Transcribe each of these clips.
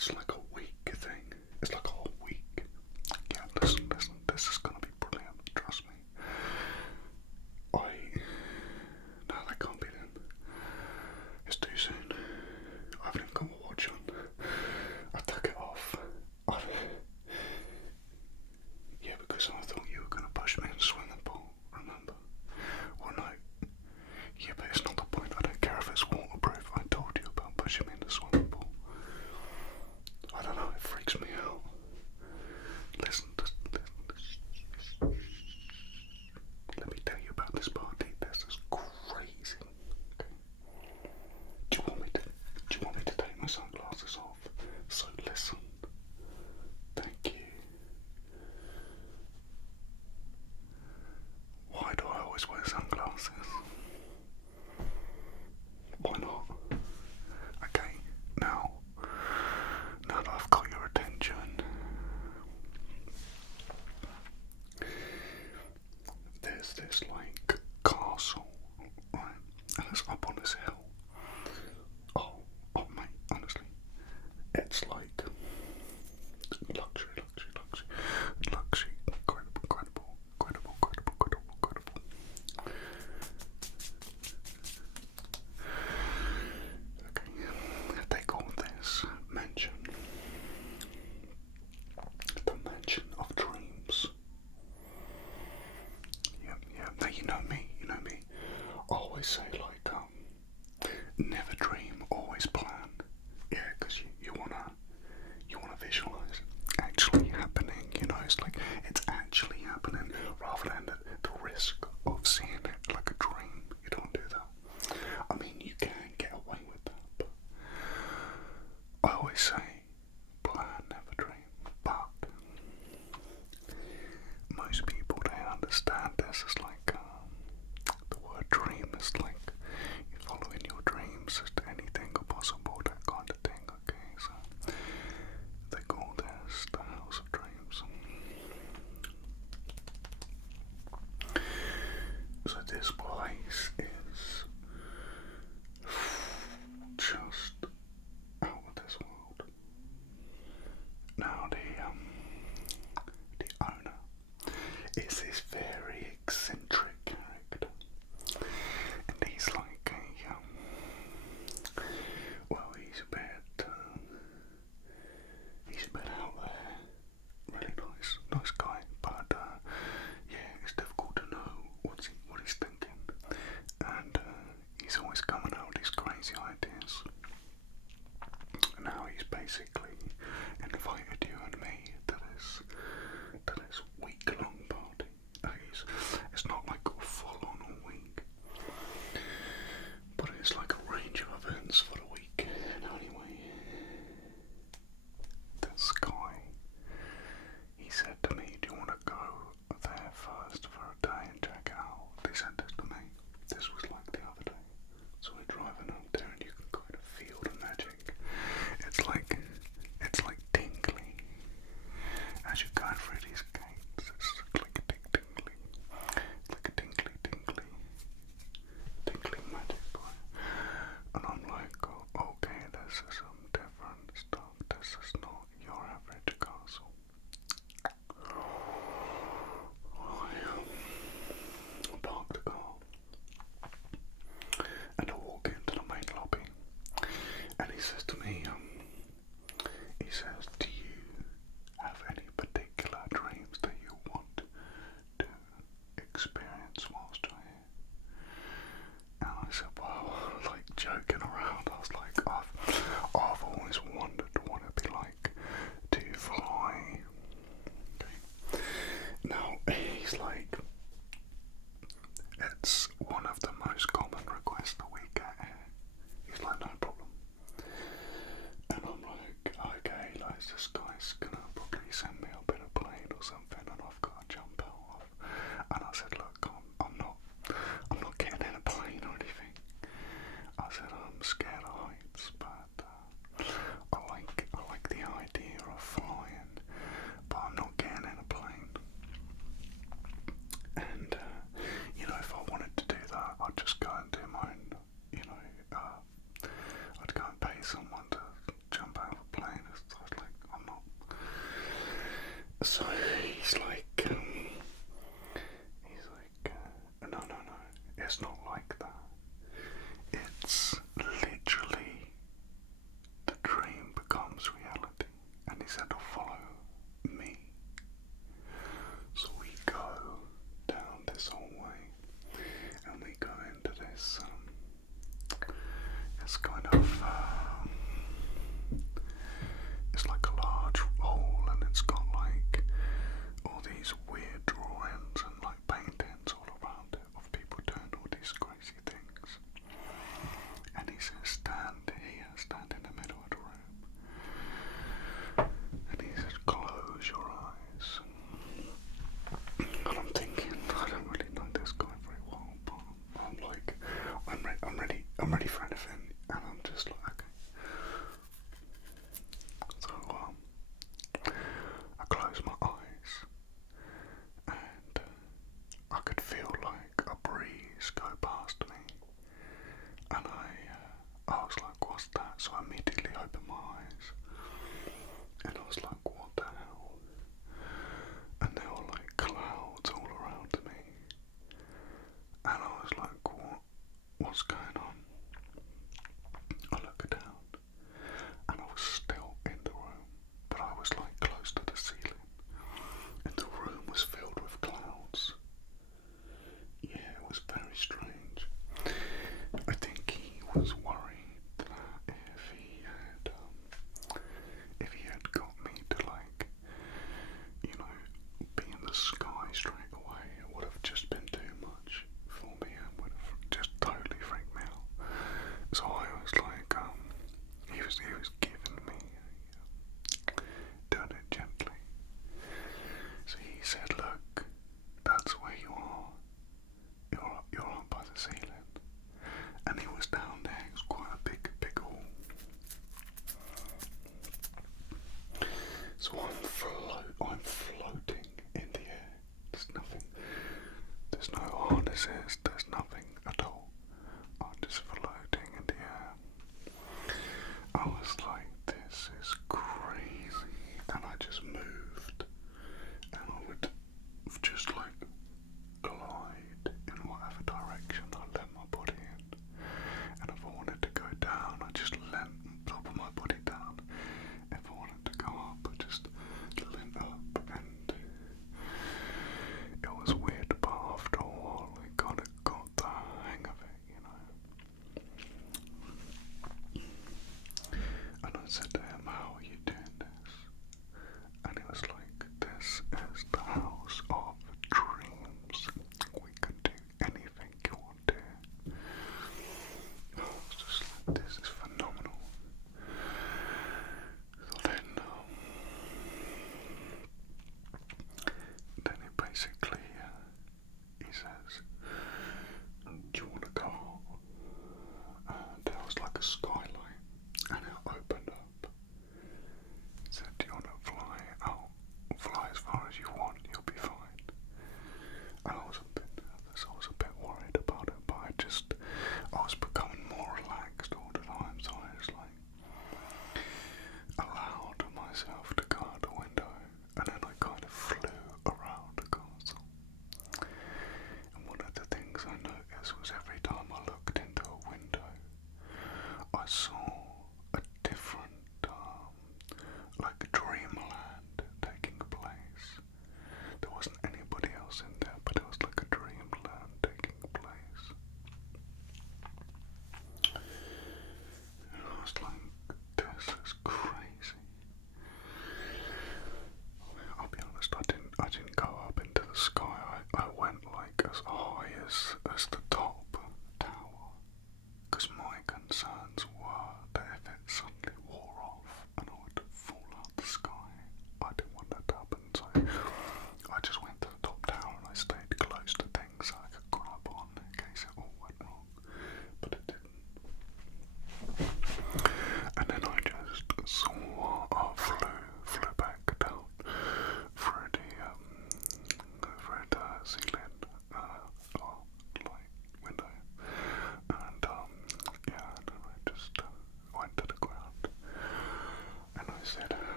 it's like a week thing. It's like a whole week. Yeah, listen, this is gonna be brilliant, trust me. No, that can't be then. It's too soon. I haven't even got my watch on. I took it off. Yeah, because I thought you were gonna push me in the swimming pool, remember? Well, no. Yeah, but it's not the point. I don't care if it's waterproof. I told you about pushing me in the swimming pool. I don't know, it freaks me out. Listen, let me tell you about this party. This is crazy. Okay. Do you want me to take my sunglasses off? So listen. Thank you. Why do I always wear sunglasses? Why not? Okay, now that I've got your attention, there's this like castle, right? And it's up on this hill. Oh mate, honestly, it's like luxury, incredible. Okay, they call this mansion the Mansion of Dreams. Yeah. Now you know me. I always say like, never dream, always plan. Yeah, because you wanna visualize actually happening. It's like it's actually happening rather than the risk of seeing it like a dream. You don't do that. I mean, you can get away with that, but I always say plan, never dream. But most people, they understand this as like the word dream is like you're following your dreams as to anything possible, that kind of thing. Okay, so they call this the House of Dreams. So this place is just out of this world. Now the owner is this very eccentric character, and he's like he's a bit out there, really nice guy, but yeah, it's difficult to know what he's thinking, and he's always coming out with these crazy ideas. Now he's basically invited you and me to this week-long party. It's not like a full-on all week, but it's like a range of events for the week. And anyway, this guy, he said to me, do you want to go there first for a day and check it out? They said this to me. This was like the other day. So we're driving up there and you can kind of feel the magic. It's like tingly as you're going through these gates. It's like a tingly. It's like a tingly magic, right? And I'm like, oh, okay, this is some different stuff. This is not your average castle. I parked the car and I walk into the main lobby, and he says to me, do you have any particular dreams that you want to experience whilst you're here? And I said, well, like joking around, I was like, I've always wondered what it'd be like to fly. Okay. Now, he's like, it's one of the most common requests that we get here. He's like, no problem. And I'm like, okay, like this guy's gonna probably send me up in a plane or something, and I've got to jump out of. And I said, look, I'm not getting in a plane or anything. I said I'm scared of heights, but I like the idea of flying, but I'm not getting in a plane. And if I wanted to do that, I'd just go and do my own. I'd go and pay someone to jump out of a plane. It's was worried that if he had got me to like, you know, be in the sky straight away, it would have just been too much for me and would have just totally freaked me out. So I was like, he was giving me, doing it gently. So he said, look, that's where you are. You're up by the ceiling. And he was down there. It was quite a big hall. So I'm floating in the air. There's nothing. There's no harnesses. There's nothing at all. I'm just floating in the air. I was like, this is crazy. And I just moved. And I would just like glide in whatever direction I let my body in. And if I wanted to go down, I just let top of my body down. If I wanted to go up, I just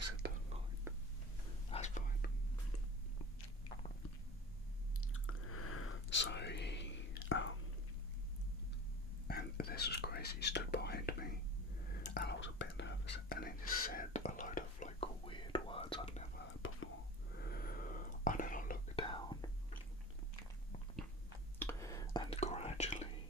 he said, that's fine. That's fine. So he, and this was crazy, he stood behind me, and I was a bit nervous, and he just said a load of like weird words I'd never heard before. And then I looked down, and gradually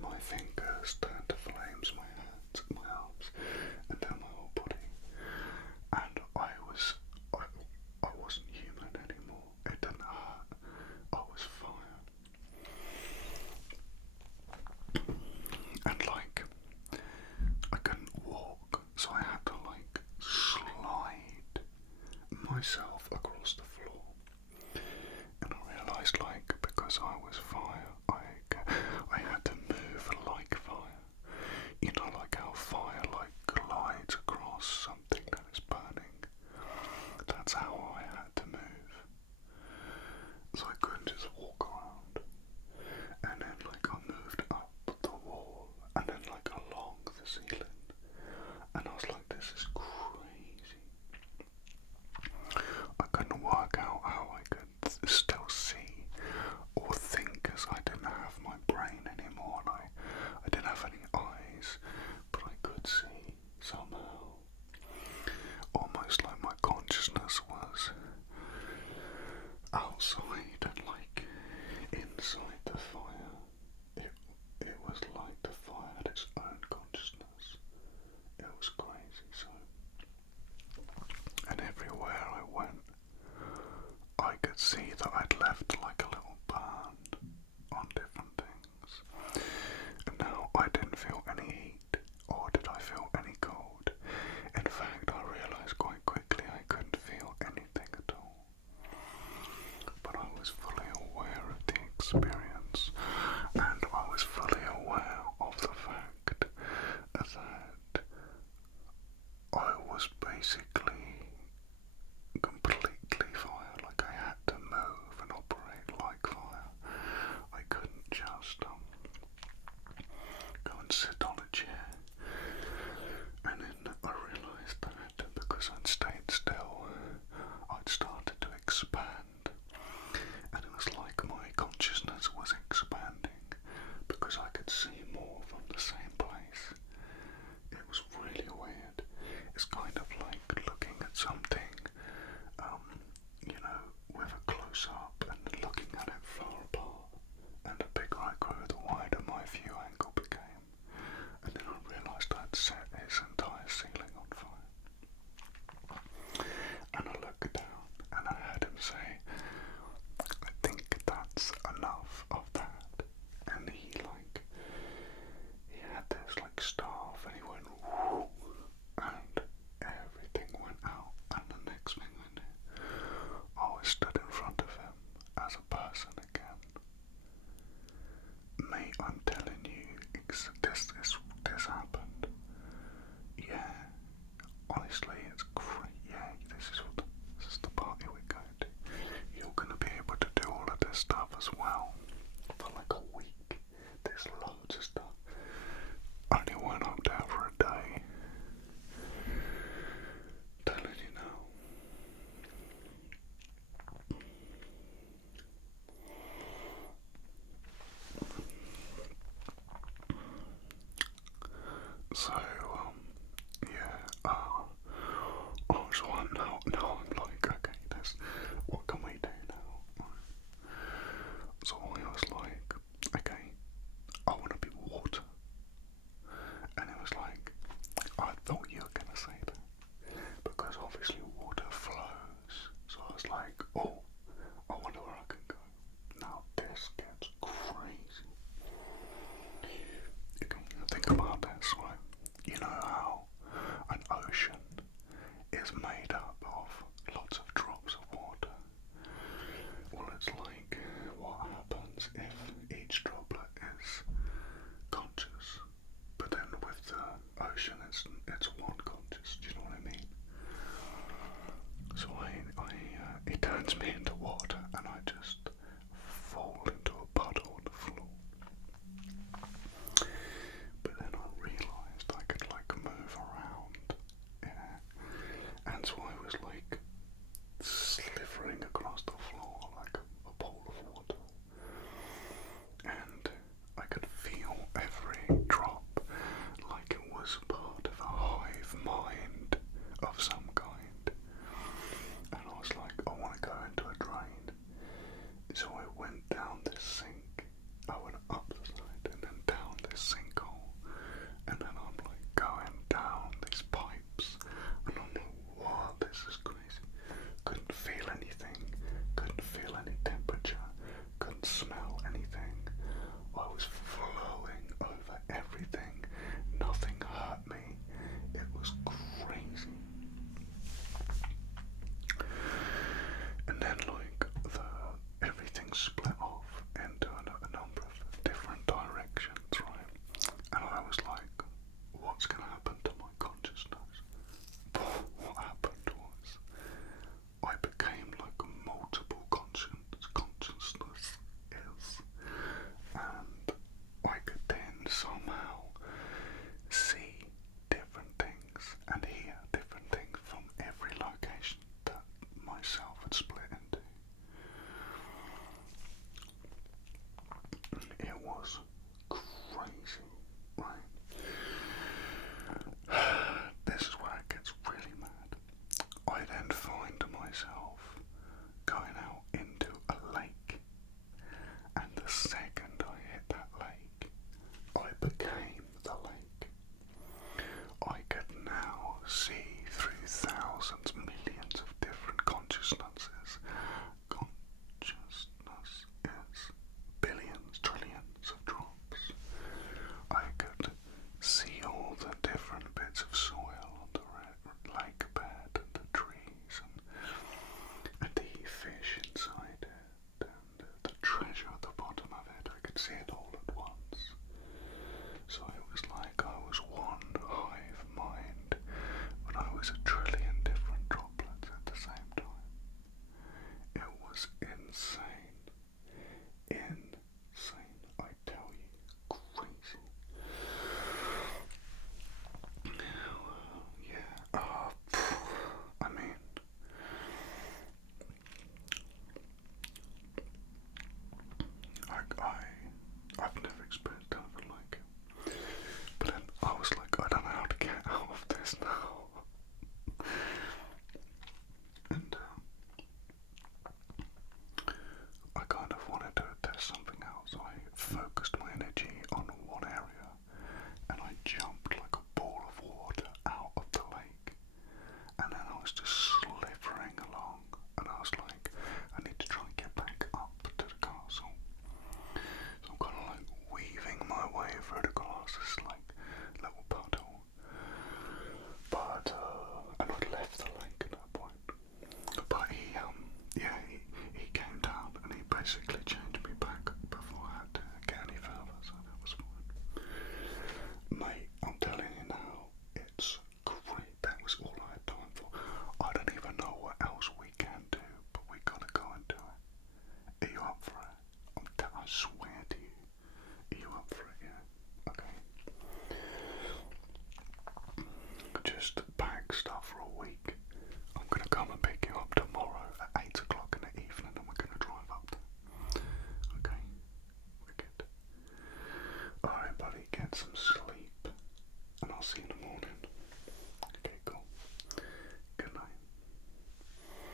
my fingers turned to flames, my hands, my arms, and down my whole body. And I wasn't human anymore. It didn't hurt. I was fire. And like, I couldn't walk, so I had to like slide myself across the floor. And I realised, like, because I was fire, I had to move like fire. You know, like how fire like glides across something that is burning. That's how I had to move. So I couldn't just walk around. And then like I moved up the wall and then like along the ceiling. And I was like, this is crazy. I couldn't work out how I could still see or think, as I didn't have my brain anymore, and I didn't have any eyes, but I could see somehow. Almost like my consciousness was outside and like inside the fire. It was like the fire had its own consciousness. It was crazy. So, and everywhere I went, I could see that I'd left like a little burn on different things. And now I didn't feel any heat, or did I feel any cold. In fact, I realised quite quickly I couldn't feel anything at all. But I was fully aware of the experience, and I was fully aware of the fact that I was basically completely fire. Like I had to move and operate like fire. I couldn't just go and sit on a chair. And then I realised that because I'd stayed still, I'd started to expand. And it was like my consciousness was expanding because I could see more from the same place. It was really weird. It's kind of like of some kind.